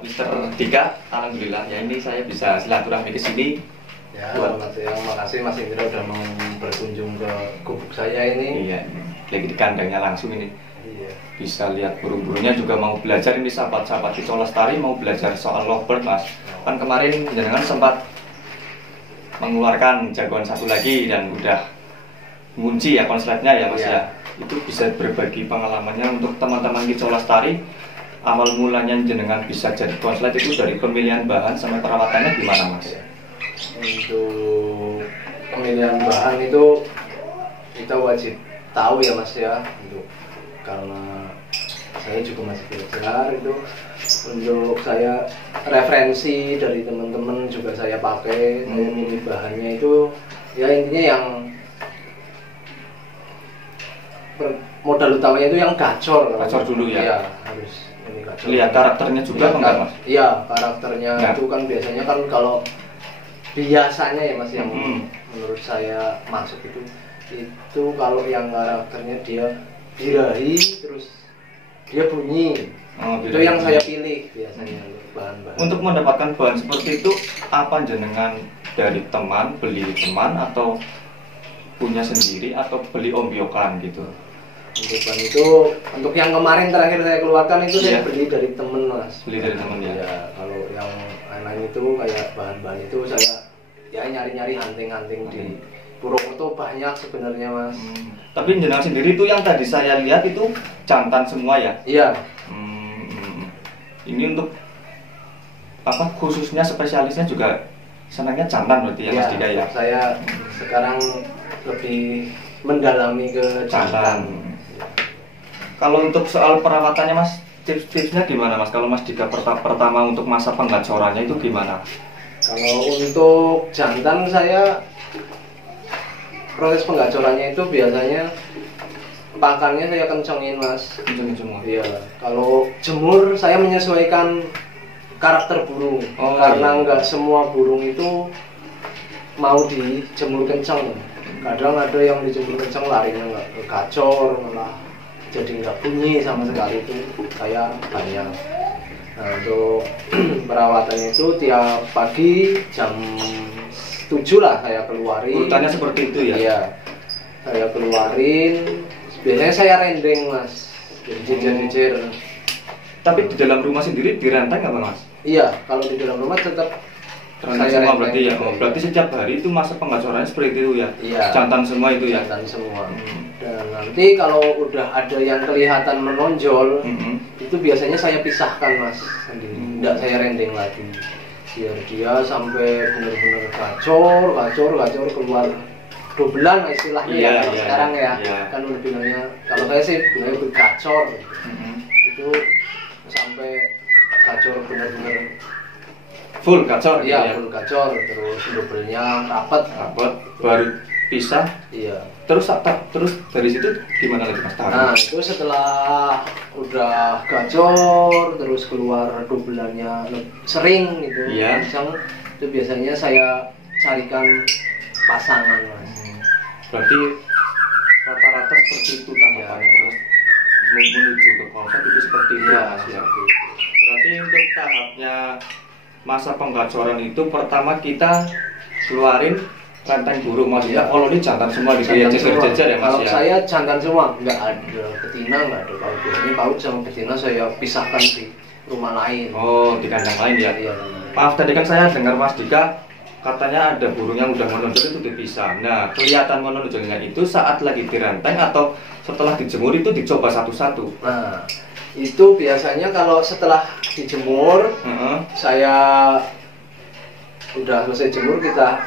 Mister Dika, alhamdulillah ya ini saya bisa silaturahmi ke sini. Ya, makasih Mas Indra udah mau berkunjung ke gubuk saya ini. Iya, lagi di kandangnya langsung ini. Iya. Bisa lihat burung-burungnya juga mau belajar ini sahabat-sahabat Kicau Lestari mau belajar soal lovebird Mas. Kan kemarin jenengan sempat mengeluarkan jagoan satu lagi dan udah ngunci ya konsletnya ya Mas ya. Itu bisa berbagi pengalamannya untuk teman-teman Kicau Lestari. Awal mulanya jenengan bisa jadi konslet itu dari pemilihan bahan sampai perawatannya gimana Mas? Untuk pemilihan bahan itu kita wajib tahu ya Mas ya, karena saya juga masih belajar itu. Untuk saya referensi dari teman-teman juga saya pakai, saya pilih bahannya itu ya intinya yang modal utamanya itu yang gacor Dulu ya? Iya, harus ini gacor. Lihat karakternya juga enggak Mas? Iya, karakternya nah. Itu kan biasanya kan kalau biasanya ya Mas yang menurut saya masuk itu kalau yang karakternya dia birahi terus dia bunyi. Itu yang saya pilih biasanya bahan-bahan. Untuk mendapatkan bahan seperti itu apa jenengan dari teman, beli teman atau punya sendiri atau beli ombyokan gitu? Untuk bahan itu, untuk yang kemarin terakhir saya keluarkan itu saya beli dari temen Mas. Beli dari temen ya? Ya, kalau yang lain-lain itu kayak bahan-bahan itu saya ya nyari-nyari hunting-hunting di Purwokerto banyak sebenarnya Mas. Tapi jenengan sendiri itu yang tadi saya lihat itu jantan semua ya? Iya. Ini untuk apa khususnya spesialisnya juga senangnya jantan berarti ya Mas Dika ya? Saya sekarang lebih mendalami ke jantan. Kalau untuk soal perawatannya Mas, tips-tipsnya gimana Mas? Kalau Mas Dika pertama untuk masa penggacorannya itu gimana? Kalau untuk jantan saya proses penggacorannya itu biasanya pakannya saya kencengin Mas. Kencengin semua? Iya. Kalau jemur saya menyesuaikan karakter burung. Karena nggak semua burung itu mau dijemur kenceng. Kadang ada yang dijemur kenceng larinya nggak ke gacor, malah jadi nggak bunyi sama sekali. Itu saya banyak. Nah, untuk perawatannya itu tiap pagi jam 7 lah saya keluarin. Urutannya seperti itu ya? Iya, saya keluarin. Biasanya saya rendeng Mas, jadi jejer-jejer. Tapi di dalam rumah sendiri direnteng nggak Mas? Iya, kalau di dalam rumah tetap saya semua berarti ya. Berarti setiap hari itu masa penggacorannya seperti itu ya? Iya. Jantan semua itu ya? Jantan semua. Dan nanti kalau udah ada yang kelihatan menonjol, itu biasanya saya pisahkan Mas sendiri. Tidak saya rendeng lagi. Biar dia sampai benar-benar gacor keluar dobelan istilahnya sekarang ya. Kan udah bilangnya, kalau saya sih bilangnya gacor. Itu sampai gacor benar-benar full gacor. Iya, full gacor, terus dobelnya rapat baru pisah. Iya. Terus dari situ gimana lagi Mas? Nah, itu setelah udah gacor terus keluar dobelannya sering gitu. Iya. Itu biasanya saya carikan pasangan Mas. Berarti rata-rata seperti itu tahapannya terus menuju ke konsep itu seperti itu ya Mas ya. Berarti untuk tahapnya masa penggacoran itu pertama kita keluarin renteng burung maksudnya koloni jantan semua gitu ya, jejer-jejer ya Mas kalau ya? Saya jantan semua, nggak ada betina, nggak ada. Kalau biasanya paut sama betina saya pisahkan di rumah lain. Oh, di kandang lain ya? Iya. Maaf, tadi kan saya dengar Mas Dika katanya ada burung yang udah menonjol itu dipisah. Nah, kelihatan menonjolnya itu saat lagi direnteng atau setelah dijemur itu dicoba satu-satu? Nah, itu biasanya kalau setelah dijemur, saya udah selesai jemur, kita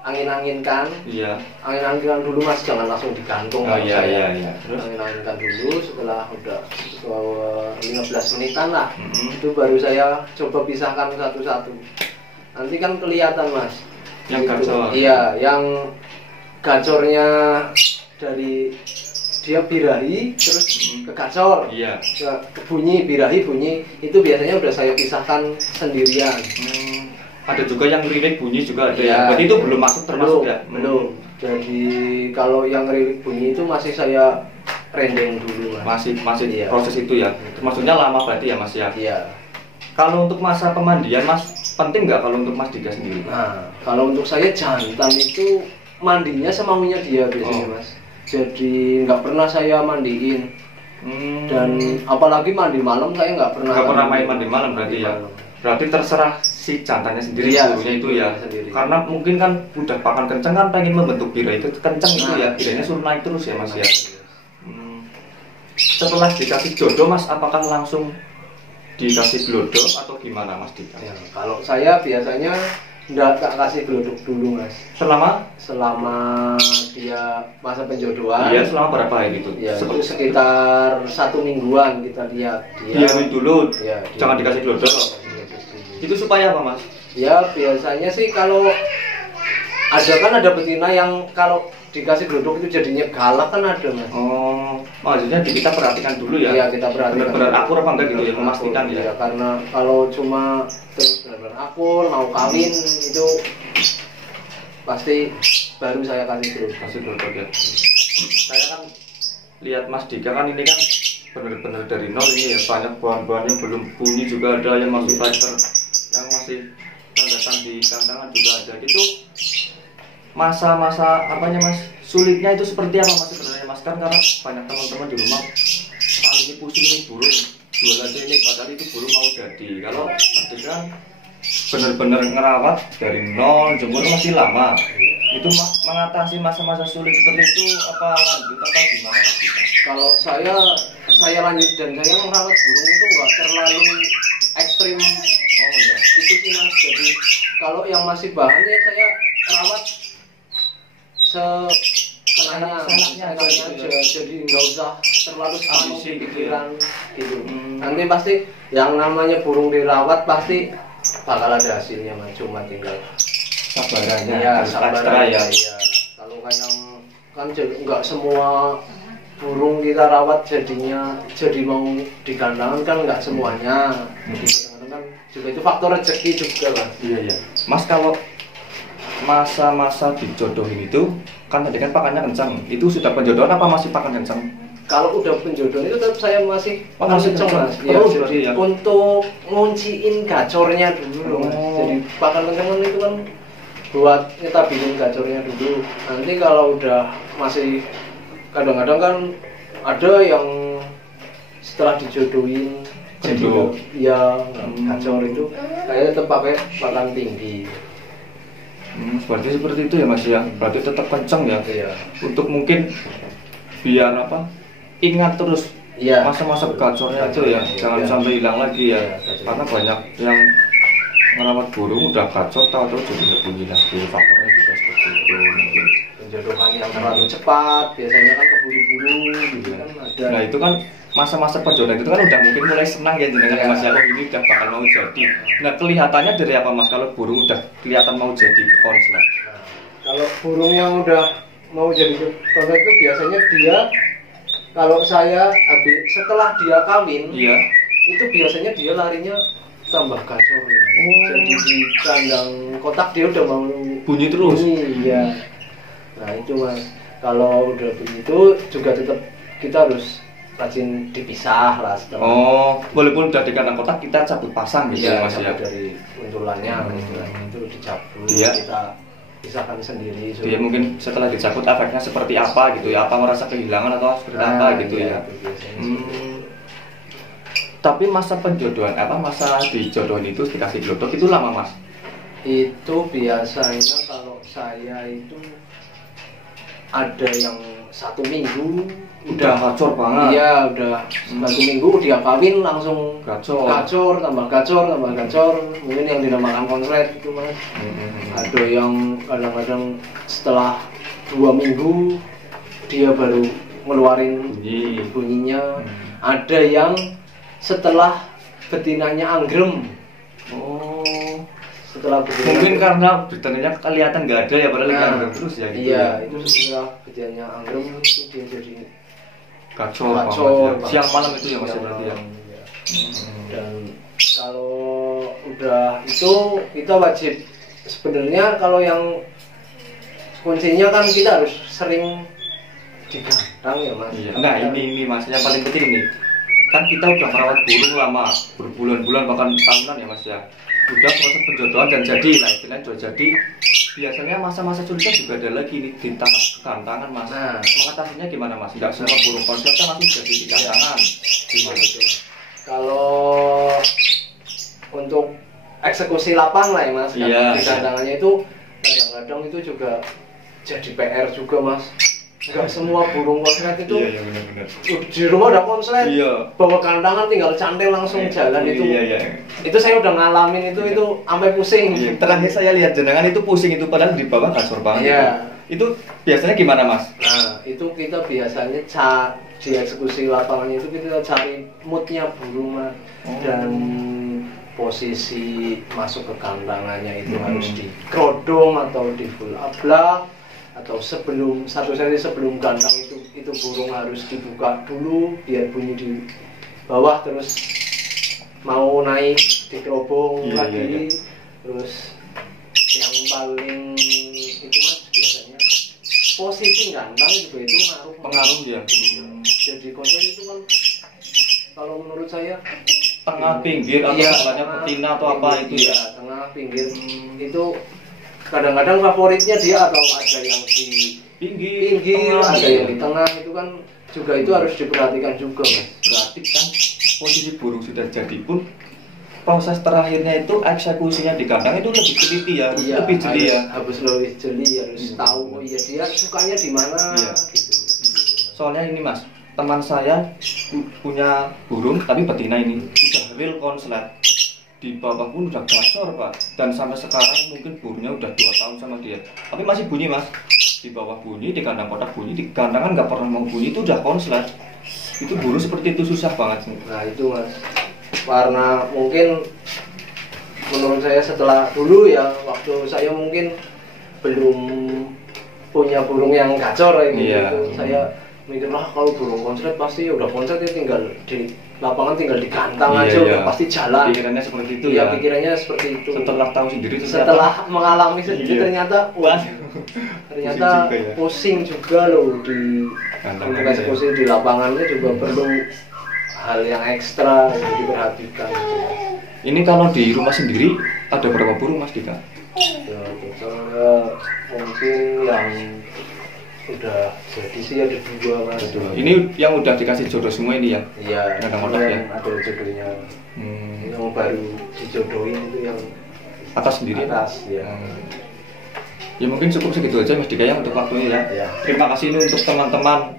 angin-anginkan. Iya. Angin-anginkan dulu Mas, jangan langsung digantung. Iya. Terus angin-anginkan dulu, setelah udah 15 menitan lah, itu baru saya coba pisahkan satu-satu. Nanti kan kelihatan Mas. Yang gacor. Iya, yang gacornya dari dia birahi terus ke gacor. Iya. Ke bunyi birahi bunyi itu biasanya udah saya pisahkan sendirian. Ada juga yang rilik bunyi juga ada ya. Berarti itu belum masuk termasuk ya? Belum. Jadi kalau yang rilik bunyi itu masih saya rendeng dulu Mas. Masih proses itu ya. Maksudnya lama berarti ya Mas ya? Iya. Kalau untuk masa pemandian Mas, penting nggak kalau untuk Mas Dika sendiri? Nah, kalau untuk saya jantan itu mandinya semaunya dia biasanya Mas. Jadi nggak pernah saya mandiin. Dan apalagi mandi malam saya nggak pernah main mandi malam berarti ya. Berarti terserah si jantannya sendiri burunya itu ya. Sendiri. Karena mungkin kan udah pakan kenceng kan pengen membentuk bira itu kenceng itu ya. Biranya suruh naik terus ya Mas ya. Setelah dikasih jodoh Mas, apakah langsung dikasih glodok atau gimana Mas Dika? Ya, kalau saya biasanya nggak kasih glodok dulu Mas. Selama dia masa penjodohan. Iya, selama berapa hari gitu? Ya, itu sekitar 1 mingguan kita lihat dia dulu. Ya, jangan dikasih glodok. Itu supaya apa Mas? Ya biasanya sih kalau ada betina yang kalau dikasih glodok itu jadinya galak kan ada Mas. Oh, maksudnya kita perhatikan dulu ya. Iya, kita perhatikan. Benar-benar akur apa enggak gitu ya, memastikan ya. Ya, karena kalau cuma terus benar-benar akur mau kawin itu pasti baru saya kasih glodok ya. Saya kan lihat Mas Dika kan ini kan benar-benar dari nol ini ya, banyak bahan-bahan yang belum bunyi juga ada, yang masih fighter, yang masih tanda di kandangan juga ada. Itu masa-masa apanya Mas, sulitnya itu seperti apa Mas sebenarnya Mas? Kan karena banyak teman-teman di rumah ini pusing nih burung jual aja ini, padahal itu burung mau jadi. Kalau Mas Dika kan benar-benar ngerawat dari nol, jemur masih lama. Itu mengatasi masa-masa sulit seperti itu apa lanjut apa gimana Mas Dika? Kalau saya lanjut dan saya merawat burung itu nggak terlalu ekstrim. Oh ya, itu sih Mas. Jadi kalau yang masih bahan ya saya rawat senangnya aja. Jadi nggak usah terlalu sepanjang pikiran gitu. Nanti pasti yang namanya burung dirawat pasti bakal ada hasilnya Mas. Cuma tinggal sabarannya ya, sabar ya. Kalau kayak kan nggak semua burung kita rawat jadi mau digandangan kan nggak semuanya. Kadang-kadang kan juga itu faktor rezeki juga Mas. Iya. Mas, kalau masa-masa dijodohin itu kan tadi kan pakannya kencang, itu sudah penjodohan apa masih pakan kencang? Kalau udah penjodohan itu tetap saya masih kencang Mas. Ya, jadi ya, untuk ngunciin gacornya dulu Mas. Jadi pakan kencang itu kan buat nyetabilin gacornya dulu. Nanti kalau udah masih kadang-kadang kan ada yang setelah dijodohin jadi ya gacor itu saya tetap pakai pakan tinggi. Berarti seperti itu ya Mas ya. Berarti tetap kencang ya. Iya. Untuk mungkin biar apa? Ingat terus masa-masa gacornya itu ya. Jangan sampai hilang lagi ya. Karena banyak yang merawat burung udah gacor tahu jadi bunyi lagi. Faktornya juga seperti itu mungkin. Penjodohan yang terlalu cepat biasanya kan keburu-buru gitu kan ada. Nah itu kan masa-masa penjodohan itu kan udah mungkin mulai senang ya jenengan Mas ya, ini udah bakal mau jadi. Nah kelihatannya dari apa Mas kalau burung udah kelihatan mau jadi konslet? Nah, kalau burung yang udah mau jadi konslet itu biasanya dia kalau saya habis setelah dia kawin itu biasanya dia larinya tambah gacor. Jadi di kandang kotak dia udah mau bunyi terus. Iya. Nah itu Mas, kalau udah begitu juga tetap kita harus rajin dipisah lah setelah. Oh, walaupun udah di kandang kotak kita cabut pasang gitu ya Mas ya. Dari untulannya itu dicabut, kita pisahkan sendiri. Dia mungkin setelah dicabut efeknya seperti apa gitu ya? Apa merasa kehilangan atau seperti apa gitu ya? Tapi masa penjodohan masa dijodohin itu dikasih glodok itu lama Mas? Itu biasanya kalau saya itu ada yang 1 minggu udah gacor banget. Iya, udah 1 minggu dia kawin langsung gacor, tambah gacor. Mungkin yang dinamakan konslet itu Mas. Ada yang kadang-kadang setelah 2 minggu dia baru ngeluarin bunyinya. Ada yang setelah betinanya anggrem. Setelah betinanya mungkin karena betinanya kelihatan nggak ada ya, padahal anggrem terus ya gitu. Iya, itu setelah betinanya anggrem itu dia jadi gacor siang malam itu ya Mas berarti ya. Dan kalau udah itu kita wajib sebenarnya kalau yang kuncinya kan kita harus sering digandang ya Mas. Nah ini Mas yang paling penting nih. kan kita udah merawat burung lama, berbulan-bulan bahkan tahunan ya Mas ya. Udah proses penjodohan dan jadi lah, istilahnya sudah jadi. Biasanya masa-masa sulitnya juga ada lagi nih di tahap gantangan Mas. Nah, Mengatasinya gimana Mas? Tidak semua burung konslet kan langsung jadi di gantangan. Gimana itu? kalau untuk eksekusi lapang lah ya Mas, Iya, di gantangannya itu kadang-kadang itu juga jadi PR juga Mas. Enggak semua burung konslet itu Iya benar-benar. di rumah udah konslet, Iya. bawa gantangan tinggal cantel langsung jalan itu. Iya. Itu saya udah ngalamin itu sampai pusing. Iya. Terakhir saya lihat jenengan itu pusing itu padahal di bawah gacor banget. Iya. Itu biasanya gimana Mas? Nah, itu kita biasanya di eksekusi lapangannya itu kita cari moodnya burung Mas. Dan posisi masuk ke gantangannya itu harus di kerodong atau di full ablak, atau sebelum satu sesi sebelum gantang itu burung harus dibuka dulu biar bunyi di bawah, terus mau naik dikerobong lagi. Iya. Terus yang paling itu Mas biasanya posisi gantang juga itu Pengaruh ya. jadi konsep itu kan kalau menurut saya Tengah pinggir atau salahnya betina atau apa itu ya. Tengah pinggir itu kadang-kadang favoritnya dia atau ada yang di pinggir, ada yang di tengah, itu kan juga itu harus diperhatikan juga Mas. Berarti kan posisi burung sudah jadi pun proses terakhirnya itu eksekusinya di kandang itu lebih teliti ya, lebih jeli ya. Harus lebih jeli, harus tahu dia sukanya di mana. Iya. Gitu. Soalnya ini Mas, teman saya punya burung tapi betina ini udah real konslet. Di bawah pun udah gacor Pak, dan sampai sekarang mungkin burungnya udah 2 tahun sama dia, tapi masih bunyi Mas. Di bawah bunyi, di kandang kotak bunyi, di gandangan nggak pernah mau bunyi, itu udah konslet. Itu burung seperti itu susah banget sih. Nah itu Mas, karena mungkin menurut saya setelah dulu ya, waktu saya mungkin belum punya burung yang gacor gitu. Iya. Saya mikir lah kalau burung konslet pasti udah konslet ya tinggal di lapangan, tinggal digantang Iya, aja iya. udah pasti jalan. Pikirannya seperti itu Iya, ya. pikirannya seperti itu. Setelah tahu sendiri Setelah mengalami sendiri Iya. ternyata ternyata pusing juga loh di untuk eksekusi di lapangannya juga perlu hal yang ekstra yang diperhatikan. Ini kalau di rumah sendiri ada berapa burung Mas Dika? Ya, totalnya mungkin yang udah jadi sih ada 2 Mas. Ini yang udah dikasih jodoh semua ini ya? Iya, Ada modal ya? ada jodohnya. Hmm. Yang baru dijodohin itu yang Atas sendiri? atas ya. Ya mungkin cukup segitu aja Mas Dika ya untuk waktunya ya. Ya. Terima kasih ini untuk teman-teman,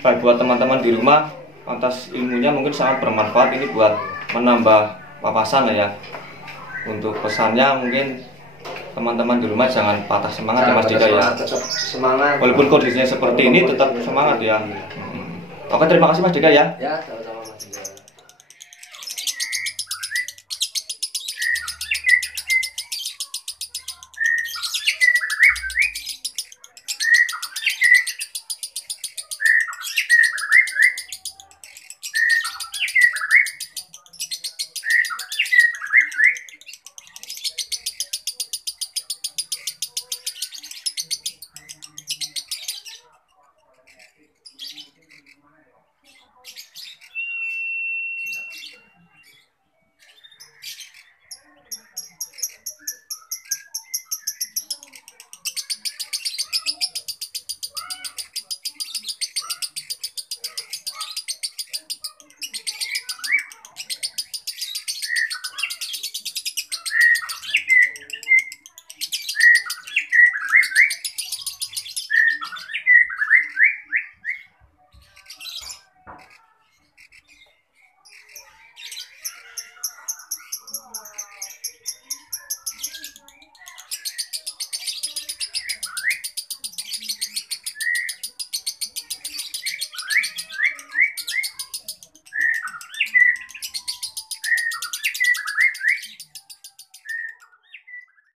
baik buat teman-teman di rumah, atas ilmunya mungkin sangat bermanfaat ini buat menambah wawasan lah ya. Untuk pesannya mungkin teman-teman di rumah jangan patah semangat ya Mas Dika ya. Tetap semangat. Walaupun kondisinya seperti ini tetap semangat ya. Oke, terima kasih Mas Dika ya. Ya, sama-sama Mas.